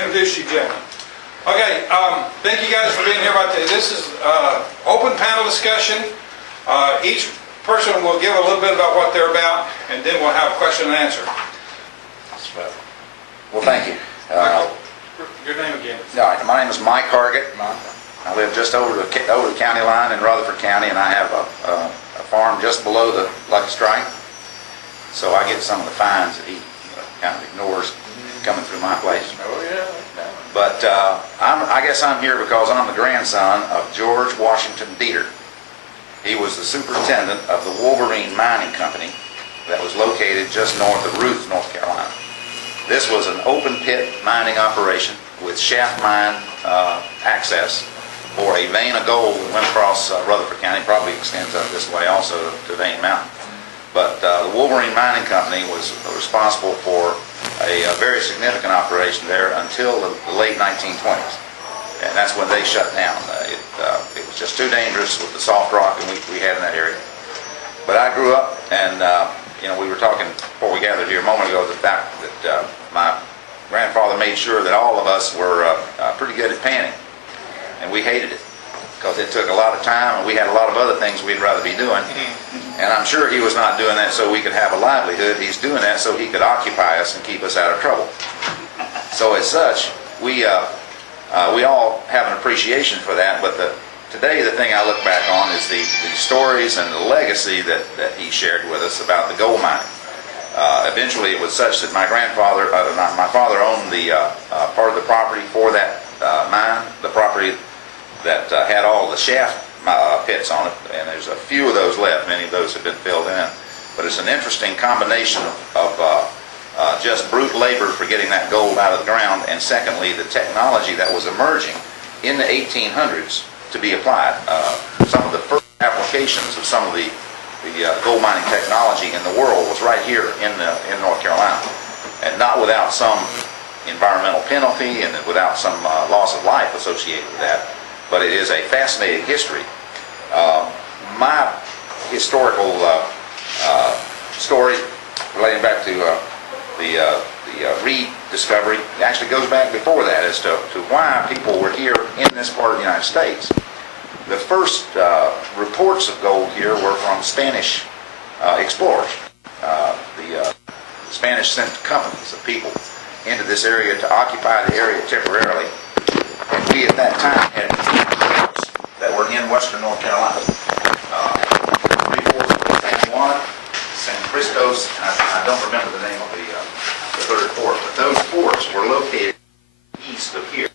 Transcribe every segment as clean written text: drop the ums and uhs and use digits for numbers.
introduce you gentlemen. Okay, thank you guys for being here about this. This is open panel discussion. Each person will give a little bit about what they're about, and then we'll have question and answer. Well, thank you. Michael, your name again? All right, my name is Mike Harget. I live just over the county line in Rutherford County, and I have a farm just below the Lucky Strike. So I get some of the fines that he kind of ignores coming through my place. Oh, yeah. But I guess I'm here because I'm the grandson of George Washington Dieter. He was the superintendent of the Wolverine Mining Company that was located just north of Ruth, North Carolina. This was an open pit mining operation with shaft mine access for a vein of gold that went across Rutherford County, probably extends up this way also to Vein Mountain. But the Wolverine Mining Company was responsible for a very significant operation there until the late 1920s. And that's when they shut down. It was just too dangerous with the soft rock that we had in that area. But I grew up, and we were talking before we gathered here a moment ago, the fact that my grandfather made sure that all of us were pretty good at panning. And we hated it because it took a lot of time, and we had a lot of other things we'd rather be doing. And I'm sure he was not doing that so we could have a livelihood. He's doing that so he could occupy us and keep us out of trouble. So as such, we all have an appreciation for that, but today the thing I look back on is the stories and the legacy that he shared with us about the gold mining. Eventually it was such that my father owned the part of the property for that mine, the property that had all the shaft pits on it, and there's a few of those left. Many of those have been filled in. But it's an interesting combination of just brute labor for getting that gold out of the ground, and secondly, the technology that was emerging in the 1800s to be applied. Some of the first applications of some of the gold mining technology in the world was right here in North Carolina, and not without some environmental penalty and without some loss of life associated with that. But it is a fascinating history. My historical story relating back to the Reed discovery actually goes back before that as to why people were here in this part of the United States. The first reports of gold here were from Spanish explorers. The Spanish sent companies of people into this area to occupy the area temporarily. And we at that time had forts that were in western North Carolina. 3 forts in San Juan, San Cristos, I don't remember the name of the third fort, but those forts were located east of here.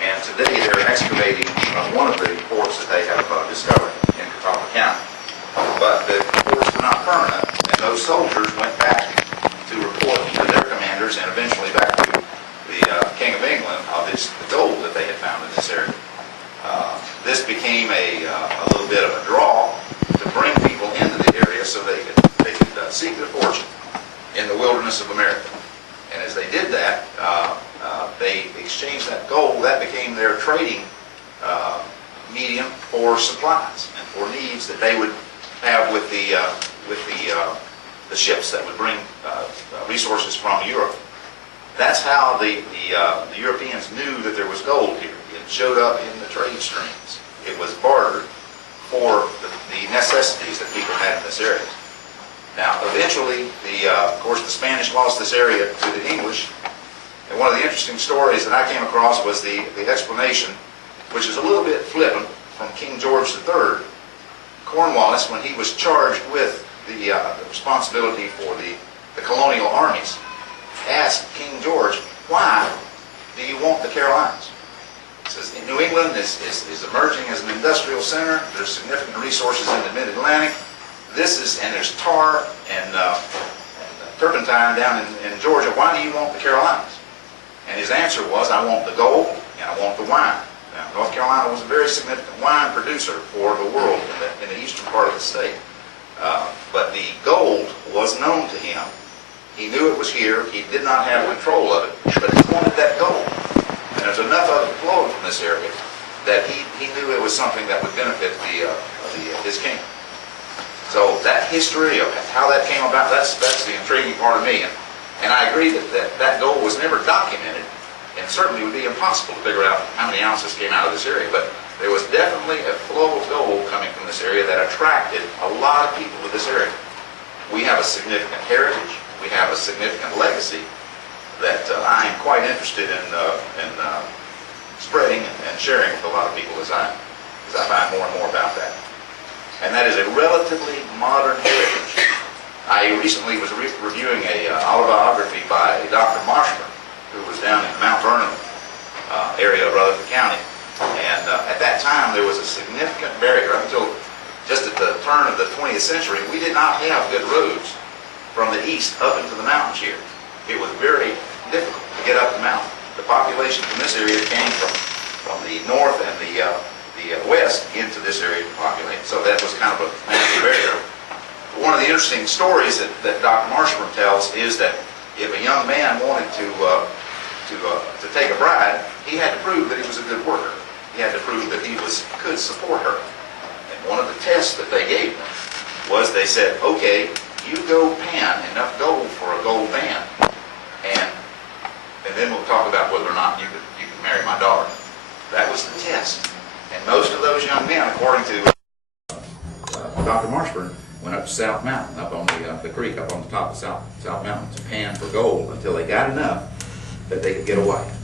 And today they're excavating one of the forts that they have discovered in Catawba County. But the forts were not permanent, and those soldiers went back to report to their commanders and eventually back to the King of England of the gold that they had found in this area. This became a little bit of a draw to bring people into the area so they could seek their fortune in the wilderness of America. And as they did that, they exchanged that gold. That became their trading medium for supplies and for needs that they would have with the ships that would bring resources from Europe. That's how the Europeans knew that there was gold here. It showed up in the trade streams. It was bartered for the necessities that people had in this area. Now, eventually, of course, the Spanish lost this area to the English. And one of the interesting stories that I came across was the explanation, which is a little bit flippant, from King George III. Cornwallis, when he was charged with the responsibility for the colonial armies, asked King George, "Why do you want the Carolinas?" He says, "New England is emerging as an industrial center. There's significant resources in the mid-Atlantic. And there's tar and turpentine down in Georgia. Why do you want the Carolinas?" And his answer was, "I want the gold and I want the wine." Now, North Carolina was a very significant wine producer for the world in the eastern part of the state. But the gold was known to him. He knew it was here. He did not have control of it, but he wanted that gold. And there's enough of it flowing from this area that he knew it was something that would benefit his kingdom. So that history of how that came about, that's the intriguing part of me. And I agree that gold was never documented And certainly it would be impossible to figure out how many ounces came out of this area, but there was definitely a flow of gold coming from this area that attracted a lot of people to this area. We have a significant heritage, we have a significant legacy that I am quite interested in spreading and sharing with a lot of people as I find more and more about that. And that is a relatively modern heritage. I recently was reviewing a autobiography by Dr. Marshburn, who was down in Mount Vernon area of Rutherford County. And at that time, there was a significant barrier. Up until just at the turn of the 20th century, we did not have good roads from the east up into the mountains here. It was very difficult to get up the mountain. The population from this area came from the north and the west into this area to populate. So that was kind of a natural barrier. One of the interesting stories that Dr. Marshburn tells is that if a young man wanted to take a bride, he had to prove that he was a good worker. He had to prove that he could support her. And one of the tests that they gave him was they said, okay, you go pan enough gold for a gold band, and then we'll talk about whether or not you can marry my daughter. That was the test. And most of those young men, according to Dr. Marshburn, went up to South Mountain, up on the creek, up on the top of South Mountain to pan for gold until they got enough that they could get a wife.